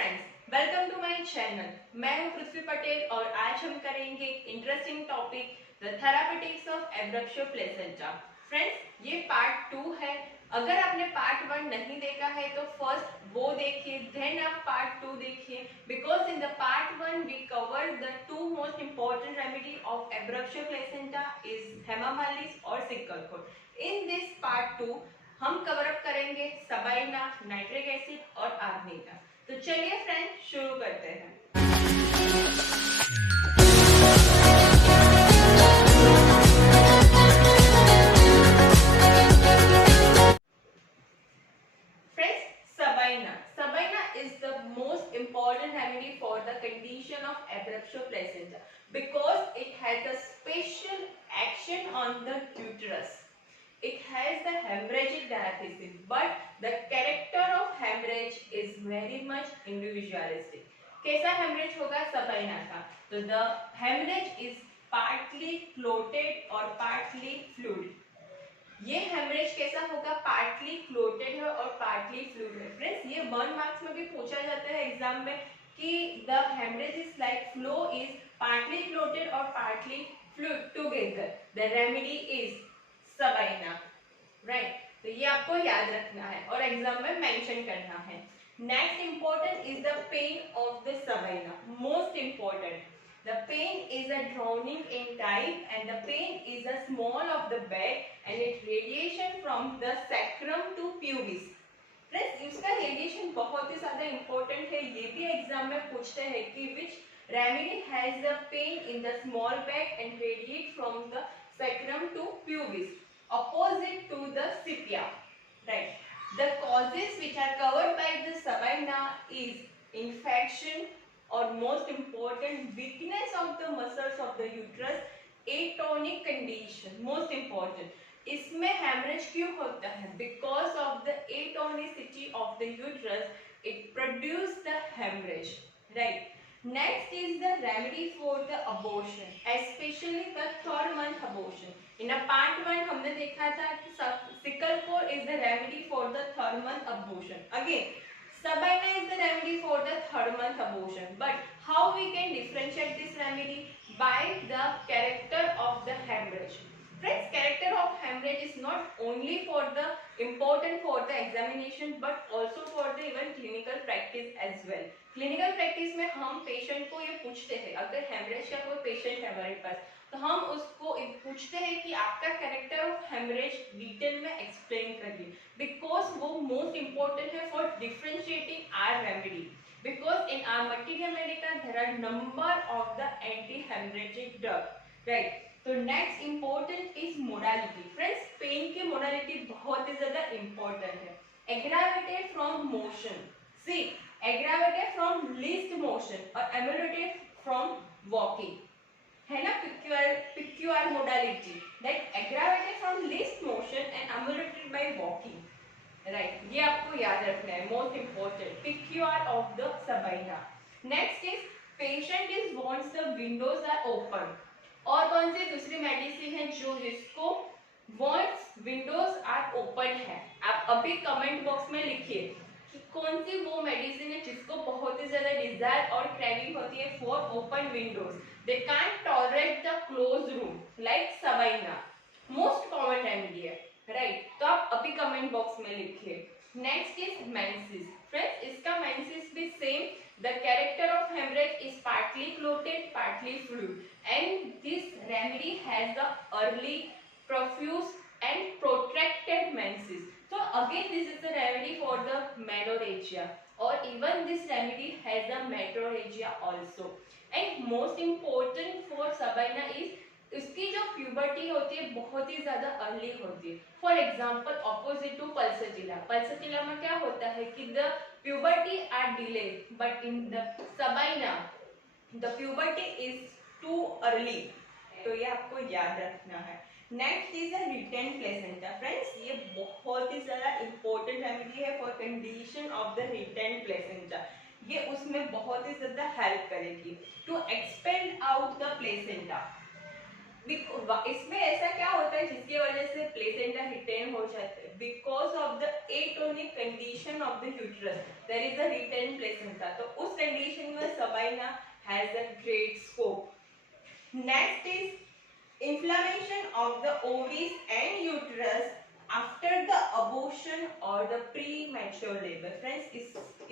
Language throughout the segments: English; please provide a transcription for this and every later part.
Friends, welcome to my channel. मैं हूं पृथ्वी पटेल और आज हम करेंगे एक interesting topic, the therapeutics of abruption placenta. Friends, ये पार्ट 2 है। अगर आपने पार्ट 1 नहीं देखा है तो फर्स्ट वो देखिए, देन आप पार्ट 2 देखिए, because in the part 1 we cover the two most important remedy of abruption placenta is hamamelis और secale cor. In this part 2 हम कवर अप करेंगे सबाइना, नाइट्रिक एसिड और आर्निका। तो चलिए फ्रेंड शुरू करते हैं। Friends, sabina is the most important remedy for the condition of abruptio placenta because it has a special action on the uterus. It has the hemorrhagic diaphysis, but the character of hemorrhage is very much individualistic. कैसा hemorrhage होगा Sabina का? तो the hemorrhage is partly floated और partly fluid. ये haemorrhage कैसा होगा? Partly floated है और पार्टली फ्लूइड है। फ्रेंड्स, ये 1 मार्क्स में भी पूछा जाता है एग्जाम में कि the haemorrhage is like flow is partly floated और partly fluid together. The remedy is sabina, right? तो ये आपको याद रखना है और एग्जाम में मेंशन करना है। Next important is the pain of the Sabina, most important. The pain is a drowning in type and the pain is a small of the bed and it radiation from the sacrum to pubis. Friends, इसका radiation बहुत ही ज्यादा important है। ये भी exam में पूछते हैं कि which remedy has the pain in the small bag and radiate from the sacrum to pubis opposite to the sepia, right? The causes which are covered by the sabina is infection और most important weakness of the muscles of the uterus, atonic condition, most important. इसमें hemorrhage क्यों होता है? Because of the atonicity of the uterus, it produce the hemorrhage, right? Next is the remedy for the abortion, especially the third month abortion. In a part 1 हमने देखा था कि sickle core is the remedy for the third month abortion. Again, Sabina is the remedy for the third month abortion. But how we can differentiate this remedy? By the character of the hemorrhage. Friends, character of hemorrhage is not only for the important for the examination but also for the even clinical practice as well. Clinical practice में हम patient को ये पूछते हैं, अगर hemorrhage का कोई patient है हमारे पास तो हम उसको पूछते हैं कि आपका कैरेक्टर ऑफ हेमरेज डिटेल में एक्सप्लेन करिए, बिकॉज वो मोस्ट इंपॉर्टेंट है for differentiating our remedy, because in our materia medica there are number of the anti haemorrhagic drug, right? तो next important is modality. Friends, pain की modality बहुत ही ज्यादा important है। Aggravated from motion, see aggravated from least motion और ameliorated from walking, है ना? PQR modality that aggravated from least motion and ameliorated by walking, right? ये आपको याद रखना है, most important PQR of the sabina. Next is patient is wants the windows are open. और कौन सी दूसरी मेडिसिन है जो जिसको wants windows are open है? आप अभी कमेंट बॉक्स में लिखिए कि कौन सी वो मेडिसिन है जिसको बहुत ही ज्यादा डिजायर और क्रेविंग होती है for open windows. They can't tolerate the close room like sabina, most common remedy है, राइट? तो आप अभी कमेंट बॉक्स में लिखिए। Next is menses. फ्रेंड्स, इसका मेंसेस भी same, the character of haemorrhage is partly floated partly fluid and this remedy has the early profuse and protracted menses. So again this is the remedy for the menorrhagia or even this remedy has a metrorrhagia also. And most important for sabina is इसकी जो puberty होती है बहुत ही ज्यादा early होती है। For example opposite to pulsatilla, pulsatilla में क्या होता है कि the puberty are delay but in the sabina the puberty is too early. तो ये आपको याद रखना है। Next is a retained placenta. Friends, ये बहुत ही ज्यादा इंपॉर्टेंट रेमेडी है for condition of the retained placenta. ये उसमें बहुत ही ज्यादा हेल्प करेगी to expel out the placenta. इसमें ऐसा क्या होता है जिसकी वजह से प्लेसेंटा रिटेन हो जाता है? Because of the atonic condition of the uterus there is a retained placenta. तो उस कंडीशन में sabina has a great scope. Next is inflammation of the ovaries and uterus after the abortion or the premature labor. Friends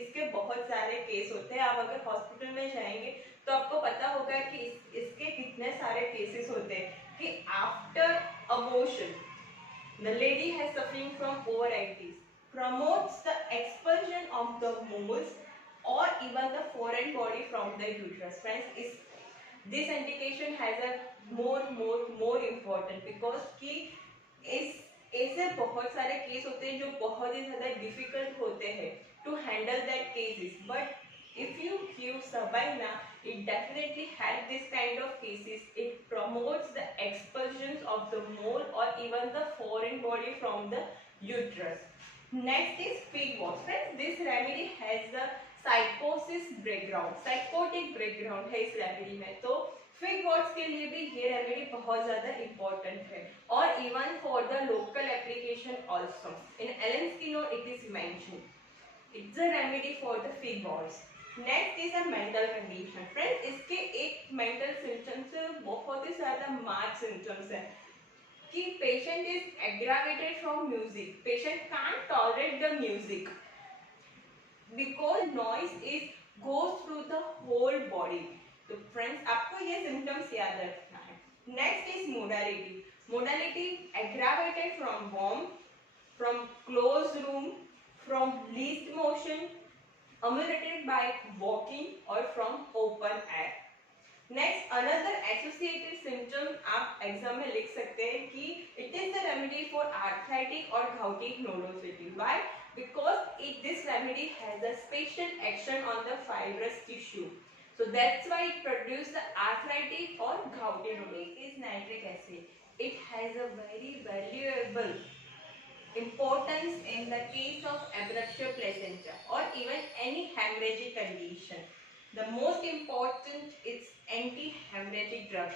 इसके बहुत सारे case होते हैं. आप अगर हॉस्पिटल में जाएंगे तो आपको पता होगा कि इसके कितने सारे केसेस होते हैं कि after abortion the lady has suffering from ovaritis promotes the expulsion of the moles or even the foreign body from the uterus. Friends, this indication has a more important because कि इस ऐसे बहुत सारे case होते हैं जो बहुत ही ज़्यादा डिफिकल्ट होते हैं to handle that cases, but if you give Sabina, it definitely help this kind of cases. It promotes the expulsions of the mole or even the foreign body from the uterus. Next is fig wash. Friends, this remedy has the साइकोसिस background, psychotic background है इस remedy में. तो fig watts के लिए भी ये remedy बहुत ज्यादा इंपॉर्टेंट है और even for the local application also in एलेन स्किनो it is mentioned. It's a remedy for the fig warts. Next is a mental condition. Friends, इसके एक मेंटल सिम्टम्स बहुत ही ज्यादा मार्क्ड सिम्टम्स है कि patient is aggravated from music. Patient can't tolerate the music because noise is goes through the whole body. तो friends आपको ये सिम्टम्स याद रखना है. Next is modality. Modality aggravated from warm, from closed room, from least motion, ameliorated by walking or from open air. Next another associated symptom आप exam में लिख सकते हैं कि it is the remedy for arthritic और घाउटिक नोडोसिटी. Why? because this remedy has a special action on the fibrous tissue, so that's why it produces the arthritic or gouty nodules. Is nitric acid. It has a very valuable importance in the case of abruptio placenta or even any hemorrhagic condition. The most important is anti-hemorrhagic drug,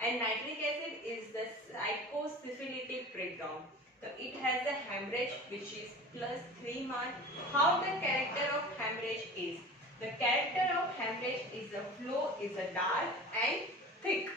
and nitric acid is the psychosyphilitic breakdown. So it has the hemorrhage which is plus 3 marks. How the character of hemorrhage is? The character of hemorrhage is the flow is a dark and thick.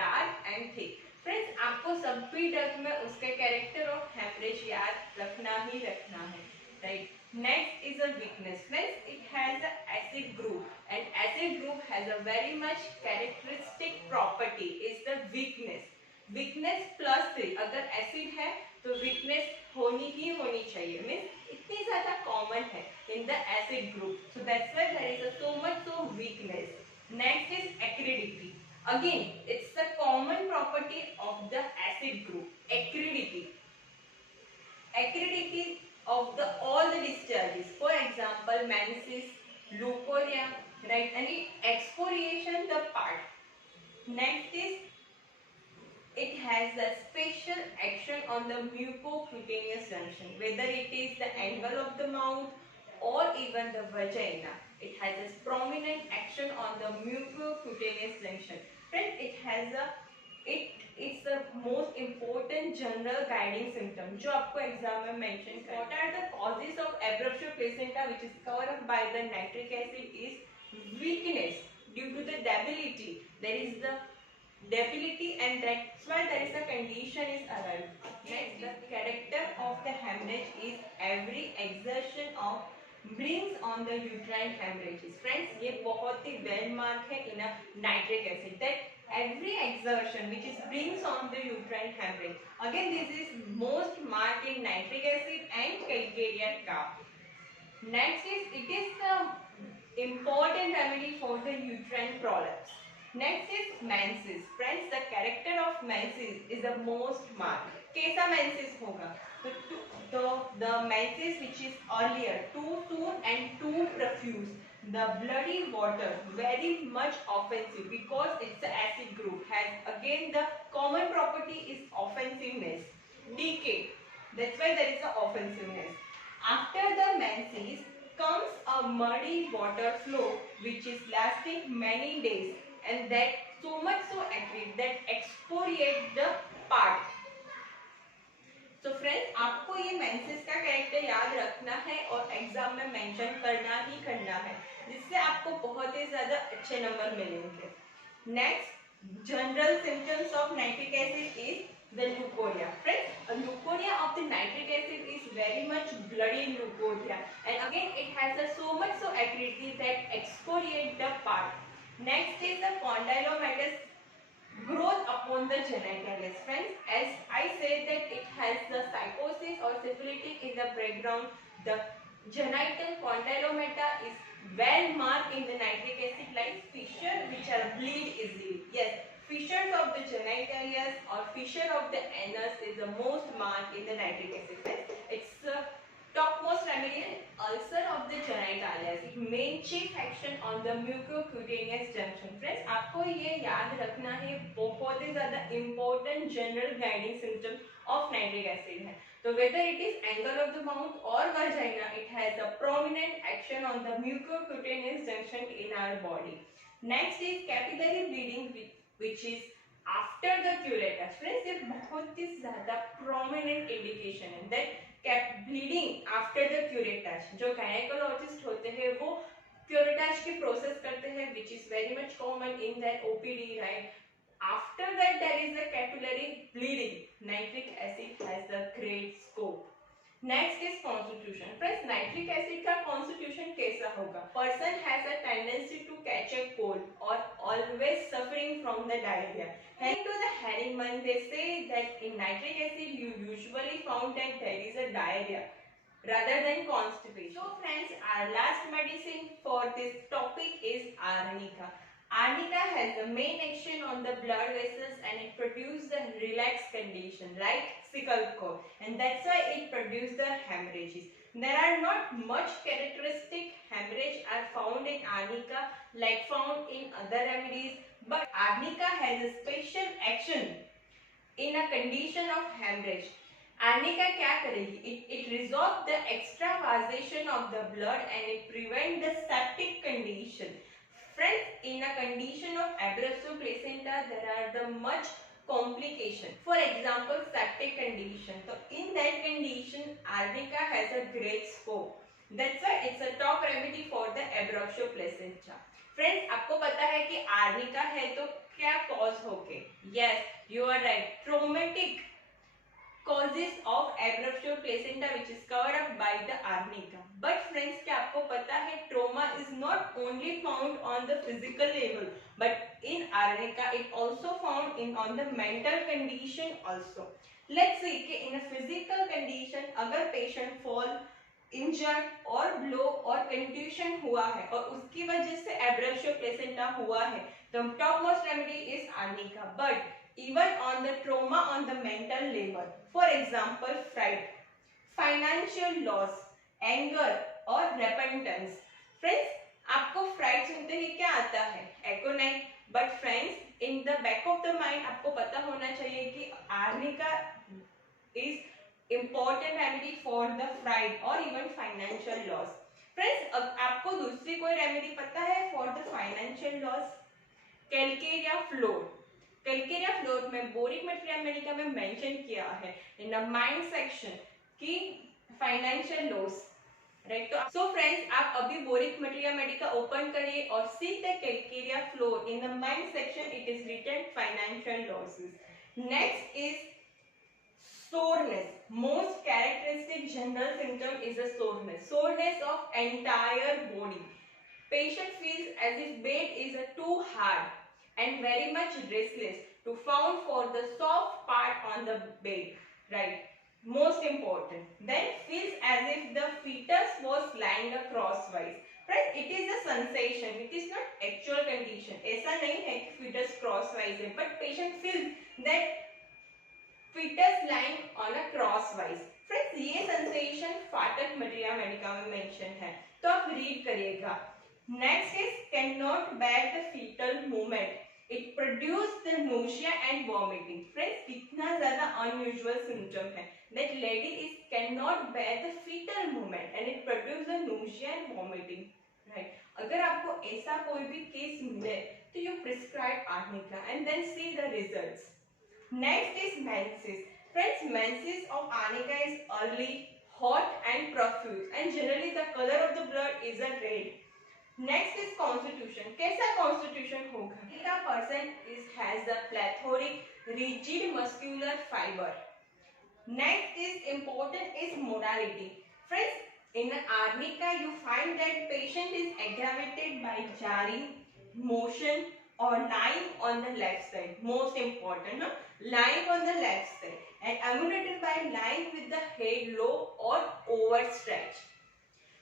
Dark and thick. Friends, आपको सभी drug में उसके character of hemorrhage याद रखना ही रखना है. Right. Next is a weakness. Friends, it has a acid group, and acid group has a very much characteristic property is the weakness. Weakness plus 3. अगर acid है तो वीकनेस होनी ही होनी चाहिए. मीन्स इतनी ज्यादा कॉमन है in the acid group, so that's why there is so much of weakness. Next is acridity. Again it's the common property of the acid group. Acridity of all the discharges, for example menses, leukorrhea, right, and it excoriation the part. Next is it has a special action on the mucocutaneous junction, whether it is the angle of the mouth or even the vagina. It has a prominent action on the mucocutaneous junction. Friends, it's the most important general guiding symptom जो आपको exam में mention करें. What are the causes of abruptio placenta which is covered up by the nitric acid is weakness due to the debility. There is the debility and that's why there is a condition is arrived. Next, the character of the hemorrhage is every exertion of brings on the uterine hemorrhages. Friends, ये बहुत ही well mark है in a nitric acid that every exertion which is brings on the uterine hemorrhage. Again, this is most marked in nitric acid and calcarea calf. Next is it is the important remedy for the uterine prolapse. Next is menses. Friends, the character of menses is the most marked. कैसा menses होगा? तो the menses which is earlier, too soon and too profuse. The bloody water very much offensive because it's the acid group. Has again the common property is offensiveness. Decay. That's why there is a offensiveness. After the menses comes a muddy water flow which is lasting many days. And that so much so acrid that excoriate the part. तो friends, आपको ये menses का character याद रखना है और exam में mention करना ही करना है, जिससे आपको बहुत ही ज्यादा अच्छे नंबर मिलेंगे। Next, general symptoms of nitric acid is the leucorrhoea. Friends, leucorrhoea of the nitric acid is very much bloody leucorrhoea and again it has so much so acridity that excoriate the part. Next is the condylomatous growth upon the genitalia. Friends, as I said that it has the psychosis or syphilitic in the background, the genital condylomata is well marked in the nitric acid like fissure which are bleed easily. Yes, fissures of the genitalia or fissure of the anus is the most marked in the nitric acid. It's topmost remedy and ulcer of the genitalia. It main chief action on the mucocutaneous junction. Friends, आपको ये याद रखना है, बहुत ही ज़्यादा important general guiding symptom of nitric acid है. So whether it is angle of the mouth or vagina, it has a prominent action on the mucocutaneous junction in our body. Next is capillary bleeding, which is after the curettage. Friends, ये बहुत ही ज़्यादा prominent indication है that bleeding after the curettage. जो gynaecologist होते हैं वो curettage की process करते हैं which is very much common in that OPD, right? After that there is a capillary bleeding. Nitric acid has the great scope. Next is constitution. Friends, nitric acid का constitution कैसा होगा? Person has a tendency to catch a cold और always suffering from the diarrhoea. Heading to the Hahnemann, they say that in nitric acid you usually found that there is a diarrhea rather than constipation. So friends, our last medicine for this topic is arnica. Arnica has the main action on the blood vessels and it produces the relaxed condition like sickle cord, and that's why it produces the hemorrhages. There are not much characteristic hemorrhage are found in arnica like found in other remedies, but arnica has a special action in a condition of hemorrhage. Arnica क्या करेगी? It resolve the extravasation of the blood and it prevent the septic condition. Friends, in a condition of abruptio placenta, there are the much complication. For example, septic condition. So in that condition, arnica has a great scope. That's why it's a top remedy for the abruptio placenta. Friends, आपको पता है कि arnica है तो क्या cause होके? Yes, you are right, traumatic causes of abruptio placenta which is covered up by the arnica. But friends, क्या आपको पता है trauma is not only found on the physical level but in arnica it also found in on the mental condition also. Let's see कि in a physical condition अगर patient fall injured और blow और कंट्यूशन हुआ है और उसकी वजह से एब्रप्शो प्लेसेंटा हुआ है तो top most remedy is arnica. But even on the trauma on the mental level, for example fright, financial loss, anger और रेपेंटेंस. फ्रेंड्स, आपको फ्राइट सुनते ही क्या आता है? Aconite. But friends, in the back of the mind आपको पता होना चाहिए कि arnica is important remedy for the fright or even financial loss. Friends, आपको दूसरी कोई रेमेडी पता है for the financial loss? Calcarea floor. Calcarea floor में बोरिक मटेरिया मेडिका में मेंशन किया है in the mind section कि financial loss, राइट? तो फ्रेंड्स, आप अभी बोरिक मटेरिया मेडिका ओपन करिए और see the Calcarea floor in the mind section. It is written financial losses. Next is soreness. Most characteristic general symptom is a soreness. Soreness of entire body. Patient feels as if bed is too hard and very much restless to found for the soft part on the bed, right? Most important. Then feels as if the fetus was lying crosswise. Friends, it is a sensation. It is not actual condition. ऐसा नहीं है कि fetus crosswise है, but patient feels that fetus lying on a crosswise. Friends, ये sensation फाटक materia Medica में mention है तो आप रीड करिएगा. Next is cannot bear the fetal movement. It produce the nausea and vomiting. Friends, कितना ज़्यादा unusual symptom है that lady is cannot bear the fetal movement and it produce the nausea and vomiting. Right? अगर आपको ऐसा कोई भी case मिले तो you prescribe arnica and then see the results. Next is menses. Friends, menses of arnica is early, hot and profuse, and generally the color of the blood is a red. Next is constitution. कैसा constitution होगा? If a person has a plethoric rigid muscular fiber. Next is important is modality. Friends, in arnica you find that patient is aggravated by jarring motion or lying on the left side. Most important, no? Lying on the left side and aggravated by lying with the head low or overstretched.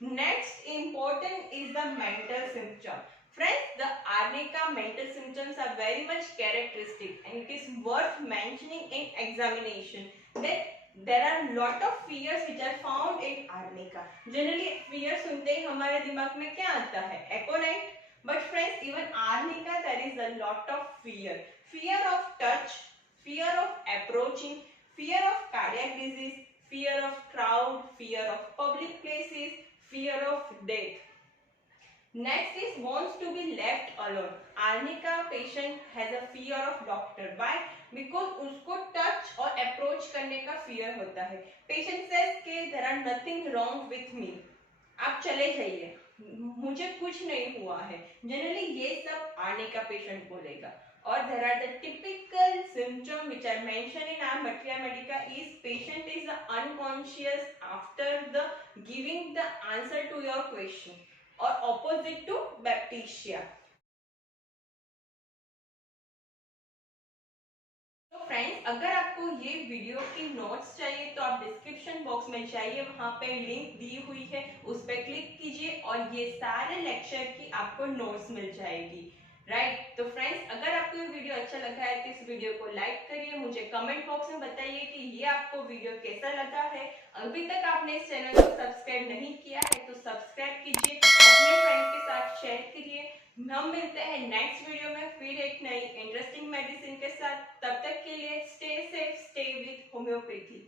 Next important is the mental symptom. Friends, the arnica mental symptoms are very much characteristic and it is worth mentioning in examination that there are lot of fears which are found in arnica. Generally fear सुनते ही हमारे दिमाग में क्या आता है? Aconite. But friends, even arnica there is a lot of fear. Fear of touch, fear of approaching, fear of cardiac disease, fear of crowd, fear of public places, fear of death. Next is wants to be left alone. Arnica patient has a fear of doctor. Why? Because उसको touch और approach करने का fear होता है. Patient says कि there are nothing wrong with me. आप चले जाइए, मुझे कुछ नहीं हुआ है. Generally ये सब arnica patient बोलेगा. Or there are the typical symptoms which are mentioned in our Materia Medica is patient is unconscious after the giving the answer to your question or opposite to baptisia. तो friends, अगर आपको ये video की notes चाहिए तो आप description box में जाइए, वहां पे लिंक दी हुई है, उस पर क्लिक कीजिए और ये सारे लेक्चर की आपको नोट्स मिल जाएगी. राइट. तो फ्रेंड्स, अगर आपको ये वीडियो अच्छा लगा है तो इस वीडियो को लाइक करिए, मुझे कमेंट बॉक्स में बताइए कि ये आपको वीडियो कैसा लगा है. अभी तक आपने इस चैनल को सब्सक्राइब नहीं किया है तो सब्सक्राइब कीजिए, अपने फ्रेंड के साथ शेयर करिए. हम मिलते हैं नेक्स्ट वीडियो में फिर एक नई इंटरेस्टिंग मेडिसिन के साथ. तब तक के लिए stay safe, stay with homeopathy.